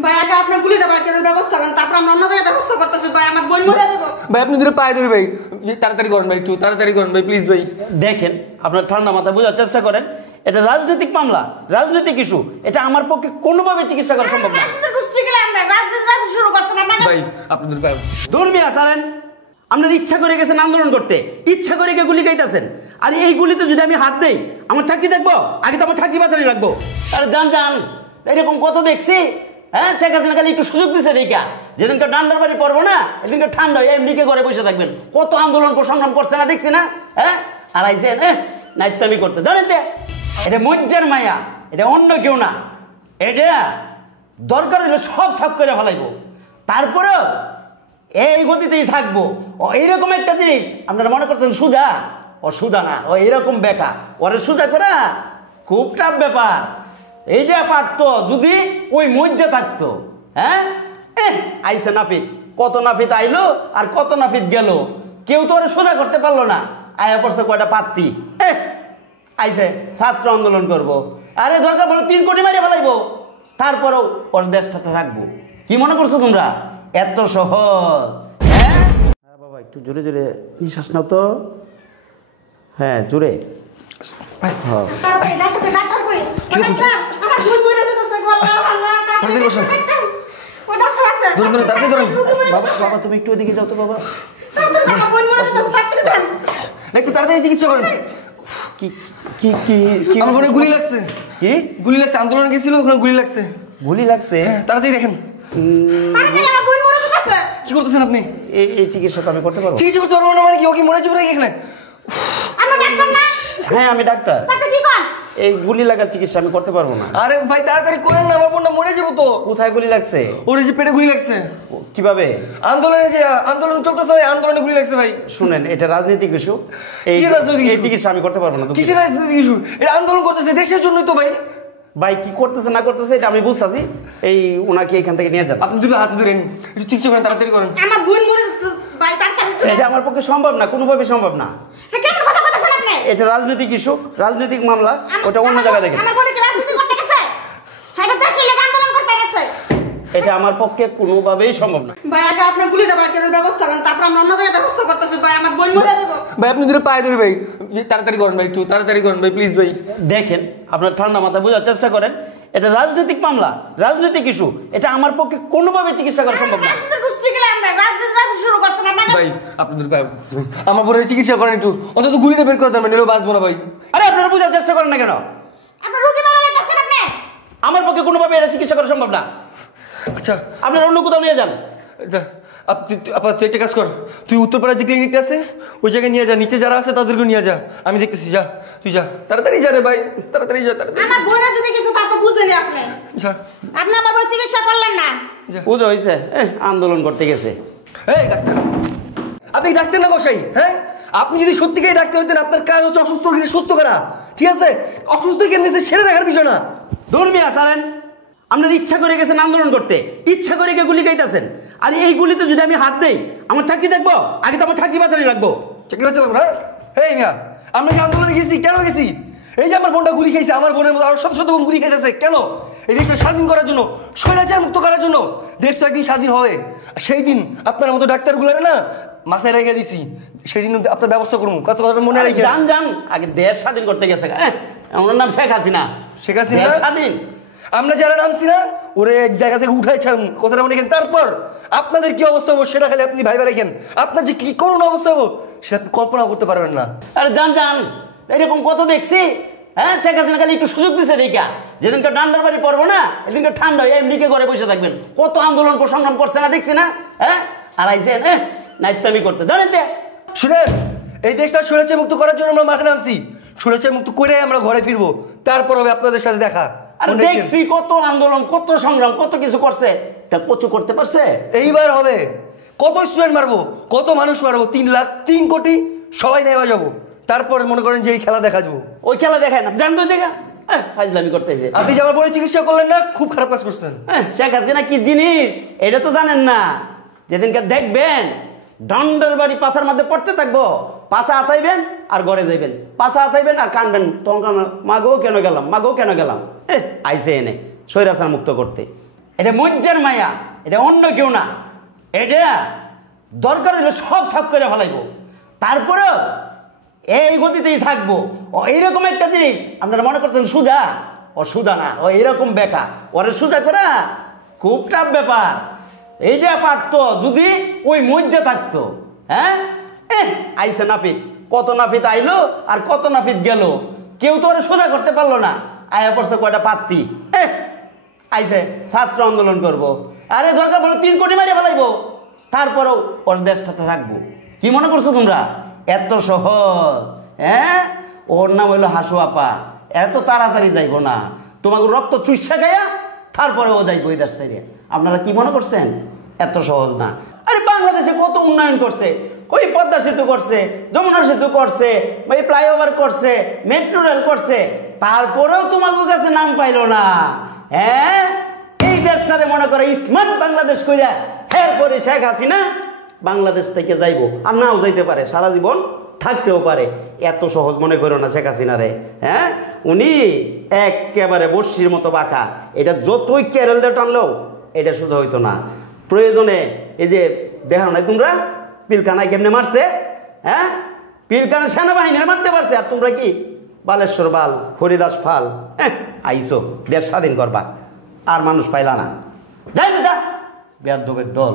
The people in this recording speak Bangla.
ভাই আগে আপনি গুলিটা বাইর করার ব্যবস্থা করেন, তারপর আমরা অন্য জায়গায় ব্যবস্থা করতেছি। ভাই আমার বোন মরে যাবো। ভাই আপনি দুটো পায়ে ধরি ভাই, তাড়াতাড়ি করেন ভাই, একটু তাড়াতাড়ি করেন ভাই প্লিজ ভাই। দেখেন আপনার ঠান্ডা মাথায় বোঝার চেষ্টা করেন, এটা রাজনৈতিক মামলা, রাজনৈতিক ইস্যু, এটা আমার পক্ষে কোনোভাবে চিকিৎসা করা সম্ভব না। ভাই আপনি দুটো পায়ে ধর্মীয় আসারেন, আপনার ইচ্ছা করে গেছেন আন্দোলন করতে, ইচ্ছা করে গিয়ে গুলি খাইতেছেন। আর এই গুলিতে যদি আমি হাত দেই আমার চাকরি দেখবো, আগে তো আমার চাকরি বাঁচানি লাগবো। আর জান জান এরকম কত দেখছি। হ্যাঁ, শেখ হাসিনা খালি একটু সুযোগ দিচ্ছে দেখা, যেদিনকে ডান্ডার বাড়ি পড়বো না এদিনকে ঠান্ডা হয়ে এমনিকে ঘরে বসে থাকবেন। কত আন্দোলন সংগ্রাম করছে না দেখছি না? হ্যাঁ, আর আইসেন নাইতামি করতে। জানেন এটা মজ্জার মায়া, এটা অন্য কেউ না। এটা দরকার হইলে সব সাফ করে ফেলাইবো, তারপরেও এই গতিতেই থাকবো। ও এইরকম একটা জিনিস আপনারা মনে করতেন সুজা, ও সুজা না, ও এরকম বেকা। ওরে সুজা করা খুব টাফ ব্যাপার। এইটা পারতো যদি ওই মজ্জা থাকতো। হ্যাঁ, আইসে নাপিত, কত নাপিত আইলো আর কত নাপিত গেল, কেউ তো ওরে সোজা করতে পারলো না। আয়া পড়ছে কয়টা পাত্তি, আইসে ছাত্র আন্দোলন করব। আরে দরকার বলো 3 কোটি মারিয়ে ফেলাইবো, তারপরেও ওর দেশটাতে থাকবো। কি মনে করছো তোমরা এত সহজ? হ্যাঁ বাবা, একটু জোরে জোরে নিঃশ্বাস নাও তো। হ্যাঁ, জোরে। বাবা তুমি একটু ওদিকে যাও তো বাবা। তাড়াতাড়ি চিকিৎসা করেন। কি কি কি কি আমার গুলি লাগছে। কি গুলি লাগছে? আন্দোলন গেছিল, ওখানে গুলি লাগছে। গুলি লাগছে? তাড়াতাড়ি দেখেন। কি করতেছেন আপনি? এই চিকিৎসা তো আমি করতে পারবো? চিকিৎসা করতে পারবো না মানে কি? ও কি মরে যাবে নাকি এখানে? হ্যাঁ আমি ডাক্তার। এই গুলি লাগার চিকিৎসা আমি করতে পারবো না। আরে ভাই তাড়াতাড়ি করেন না, আমার বোনটা মরে যাবো তো। কোথায় গুলি লাগছে? ওর যে পেটে গুলি লাগছে। কিভাবে? আন্দোলনে যে আন্দোলন চলতেছে, আন্দোলনে গুলি লাগছে ভাই। শুনেন, এটা রাজনৈতিক ইস্যু। এই চিকিৎসা আমি করতে পারবো না। কিসের রাজনৈতিক ইস্যু? এটা আন্দোলন করতেছে দেশের জন্যই তো ভাই। ভাই কি করতেছে না করতেছে এটা আমি বুঝতেছি। এই ওনাকে এখান থেকে নিয়ে যান। আপনি দুটো হাতে ধরে নিন, একটু চিকিৎসা করেন, তাড়াতাড়ি করেন। আমার বোন মরে যাচ্ছে ভাই, তাড়াতাড়ি। এটা আমার পক্ষে সম্ভব না, কোনোভাবে সম্ভব না। কেমন কথা বলতেছেন আপনি? এটা রাজনৈতিক ইস্যু, রাজনৈতিক মামলা, ওটা অন্য জায়গায় দেখেন। আমার বোন কি রাজনীতি করতে গেছে? এটা দেশের লেগে আন্দোলন করতে গেছে। এটা আমার পক্ষে কোনোভাবেই সম্ভব না। ভাই আগে আপনি গুলিটা বাইর করার ব্যবস্থা করেন, তারপর আমরা অন্য জায়গায় ব্যবস্থা করতেছি। ভাই আমার বোন মরে যাবো। ভাই আপনি দুটো পায়ে ধরি ভাই, তাড়াতাড়ি করেন ভাই, একটু তাড়াতাড়ি করেন ভাই প্লিজ ভাই। দেখেন আপনার ঠান্ডা মাথায় বোঝার চেষ্টা করেন, এটা রাজনৈতিক মামলা, রাজনৈতিক ইস্যু, এটা আমার পক্ষে কোনোভাবে চিকিৎসা করা সম্ভব না। ভাই আপনি দুটো পায়ে আমার বোনের চিকিৎসা করেন, একটু অন্তত গুলিটা বের করে দেন, নিলেও বাঁচবো না ভাই। আরে আপনারা বোঝার চেষ্টা করেন না কেন? আমার পক্ষে কোনোভাবে এটা চিকিৎসা করা সম্ভব না। আচ্ছা আপনারা অন্য কোথাও নিয়ে যান। তুই একটা কাজ কর, তুই উত্তরপাড়ার যে ক্লিনিকটা আছে ওই জায়গায় নিয়ে যা, নিচে যারা আছে তাদেরকে নিয়ে যা, আমি দেখতেছি। যা তুই যা, তাড়াতাড়ি যা রে ভাই, তাড়াতাড়ি যা, তাড়াতাড়ি। আমার বোনের যদি কিছু তা তো বুঝেনি আপনি। যা, আপনি আমার বোন চিকিৎসা করলেন না। বুঝা হয়েছে, আন্দোলন করতে গেছে। এই ডাক্তার, আপনি ডাক্তার না বসাই? হ্যাঁ, আপনি যদি সত্যিকারই ডাক্তার হতেন, আপনার কাজ হচ্ছে অসুস্থ রোগীকে সুস্থ করা, ঠিক আছে? অসুস্থ কেন হয়েছে সেটা দেখার বিষয় না। ধর্মীয় আসারেন, আপনার ইচ্ছা করে গেছেন আন্দোলন করতে, ইচ্ছা করে গিয়ে গুলি খাইতেছেন। আর এই গুলিতে যদি আমি হাত দেই আমার চাকরি দেখবো, আগে তো আমার চাকরি বাঁচানি লাগবো। চাকরি বাঁচালাম না? এই মিয়া, আমরা যে আন্দোলনে গেছি কেন গেছি? এই যে আমার বোনটা গুলি খাইছে, আমার বোনের মতো আরো শত শত বোন গুলি খাইতেছে কেন? এই দেশটা স্বাধীন করার জন্য, স্বৈরাচার মুক্ত করার জন্য। দেশ তো একদিন স্বাধীন হবে, সেই দিন আপনার মতো ডাক্তারগুলো না মাথায় রেখে দিছি, সেই দিন আপনার ব্যবস্থা করবো। কত কথা মনে রেখে জান জান, আগে দেশ স্বাধীন করতে গেছে। আমার নাম শেখ হাসিনা। শেখ হাসিনা স্বাধীন, আমরা যারা নামছি না ওরে এক জায়গা থেকে উঠাইছেন, কথাটা মনে রেখেন। তারপর আপনাদের কি অবস্থা হবো সেটা খালি আপনি ভাইবা রেখেন। আপনার যে কি করুন অবস্থা হবো সেটা আপনি কল্পনা করতে পারবেন না। আরে জান জান এরকম কত দেখছি। হ্যাঁ, শেখ হাসিনা খালি একটু সুযোগ দিচ্ছে দেখা, যেদিনকে ডান্ডার বাড়ি পড়বো না এদিনকে ঠান্ডা হয়ে এমনিকে ঘরে বসে থাকবেন। কত আন্দোলন সংগ্রাম করছে না দেখছি না? হ্যাঁ, আর আইসেন নাইতামি করতে। জানেন শুনেন, এই দেশটা স্বৈরাচার মুক্ত করার জন্য আমরা মাঠে নামছি। স্বৈরাচার মুক্ত করে আমরা ঘরে ফিরবো, তারপর হবে আপনাদের সাথে দেখা। আর দেখছি কত আন্দোলন, কত সংগ্রাম, কত কিছু করছে, এটা কচু করতে পারছে। এইবার হবে। কত স্টুডেন্ট মারবো, কত মানুষ মারবো, 3 লাখ 3 কোটি সবাই নেওয়া যাবো। তারপরে মনে করেন যে এই খেলা দেখা যাবো। ওই খেলা দেখায় না, জান তো দেখা ফাজলামি করতেছে। আপনি যাওয়ার পরে চিকিৎসা করলেন না, খুব খারাপ কাজ করছেন। শেখ হাসিনা কি জিনিস এটা তো জানেন না। যেদিনকে দেখবেন ডান্ডার বাড়ি পাশার মধ্যে পড়তে থাকবো, পাশা আতাইবেন আর ঘরে যাইবেন, পাশা আতাইবেন আর কানবেন, তখন মাগো কেন গেলাম, মাগো কেন গেলাম। আইসে এনে স্বৈরাচার মুক্ত করতে। এটা মজ্জার মায়া, এটা অন্য কেউ না। এটা দরকার হলে সব সাফ করে ফেলাইব, তারপরেও এই গতিতেই থাকবো। ও এইরকম একটা জিনিস আপনারা মনে করতেন সোজা, ও সোজা না, ও এইরকম বেকা। ওরে সোজা করা খুব টাফ ব্যাপার। এইটা পারতো যদি ওই মজ্জা থাকতো। হ্যাঁ, আইসে নাপিত, কত নাপিত আইলো আর কত নাপিত গেল, কেউ তো ওরা সোজা করতে পারলো না। আয়া পড়ছে কয়টা পাত্তি, আইসে ছাত্র আন্দোলন করব। আরে দরকার বলে 3 কোটি মারিয়ে ফেলাইবো, তারপরেও ওর দেশটাতে থাকবো। কি মনে করছো তোমরা এত সহজ? হ্যাঁ, ওর নাম হইলো হাসু আপা। এত তাড়াতাড়ি যাইবো না, তোমাকে রক্ত চুইসা গায়া তারপরে ও যাইবো এই দেশ থেকে। আপনারা কি মনে করছেন এত সহজ না? আরে বাংলাদেশে কত উন্নয়ন করছে, ওই পদ্মা সেতু করছে, যমুনা সেতু করছে, ওই ফ্লাইওভার করছে, মেট্রো রেল করছে, তারপরেও তোমাদের কাছে নাম পাইলো না। হ্যাঁ, এই দেশটারে মনে করে স্মার্ট বাংলাদেশ কইরা এরপরে শেখ হাসিনা বাংলাদেশ থেকে যাইবো, আর নাও যাইতে পারে, সারা জীবন থাকতেও পারে। এত সহজ মনে করো না শেখ হাসিনারে। হ্যাঁ, উনি একেবারে বর্ষির মতো বাঁকা। এটা যতই কেরল দিয়ে টানলেও এটা সোজা হইতো না। প্রয়োজনে এই যে দেখো নাই তোমরা পিলখানায় কেমনে মারছে? হ্যাঁ, পিলখানা সেনাবাহিনীর মারতে পারছে, আর তোমরা কি বালেশ্বর বাল, হরিদাস ফাল আইসো দেশ স্বাধীন করবা, আর মানুষ পাইলা না। যাই বেদা বেয়াদবের দল।